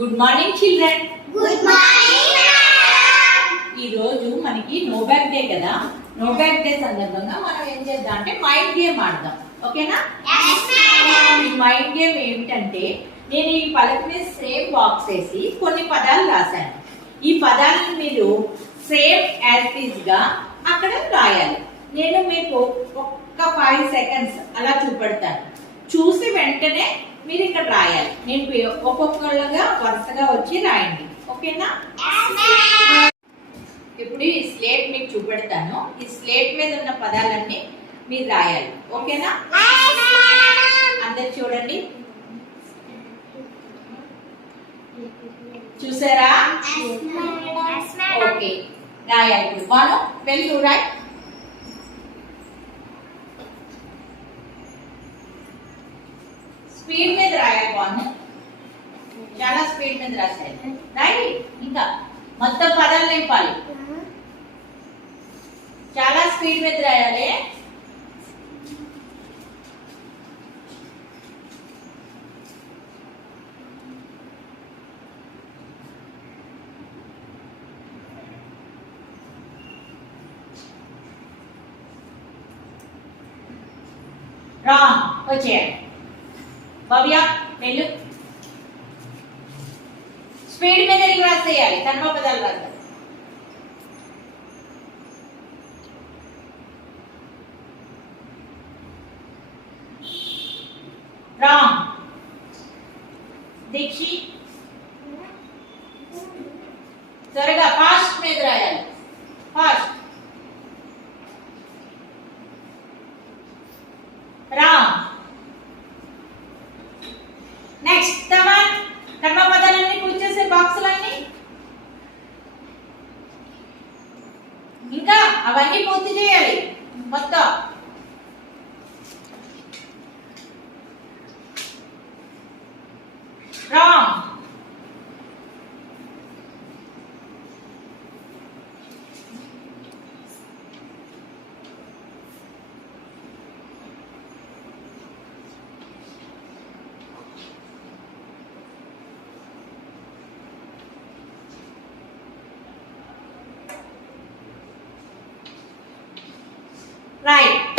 Good morning children. Good morning madam. ఈ రోజు మనకి నో బ్యాక్ డే కదా. నో బ్యాక్ డే సందర్భంగా మనం ఏం చేద్దాం అంటే మైండ్ గేమ్ ఆడదాం. ఓకేనా? yes madam. ఈ మైండ్ గేమ్ ఏమిటంటే నేను ఈ పలక మీద సేమ్ బాక్స్ వేసి కొన్ని పదాలు రాశాను. ఈ పదాలను మీరు సేమ్ యాజ్ ఇట్ గా అక్కడ రాయాలి. నేను మీకు ఒక్క 5 seconds అలా చూపెడతాను. చూసి వెంటనే మీరు ఇక్కడ రాయాలి. నేను ఒక్కొక్కరుగా వరుసగా వచ్చి రాయండి. ఓకేనా? ఇప్పుడు ఈ స్లేట్ మీకు చూపెడతాను. ఈ స్లేట్ మీద ఉన్న పదాలన్నీ మీరు రాయాలి. ఓకేనా? అందరు చూడండి. చూసారా? ఓకే, రాయాలి. ఇప్పుడు బాను వెళ్ళు రాయ్. స్పీడ్ మీద రాయాలి. బాను చాలా స్పీడ్ మీద రాశాయి. రాయి. ఇంకా మొత్తం పదాలు నింపాలి. చాలా స్పీడ్ మీద రాయాలి. రాంగ్ వచ్చేయండి. భవ్య వెళ్ళు. స్పీడ్ మీద రాసేయాలి. కర్మ పదాలు రాద్దాం. రాంగ్. దీక్షి త్వరగా ఫాస్ట్ మీద రాయాలి. ఫాస్ట్. రాంగ్. నెక్స్ట్ తమన్. కర్మ పదాలన్నీ కూర్చేసే బాక్సులన్నీ ఇంకా అవన్నీ పూర్తి చేయాలి మొత్తం. రాంగ్. రైట్.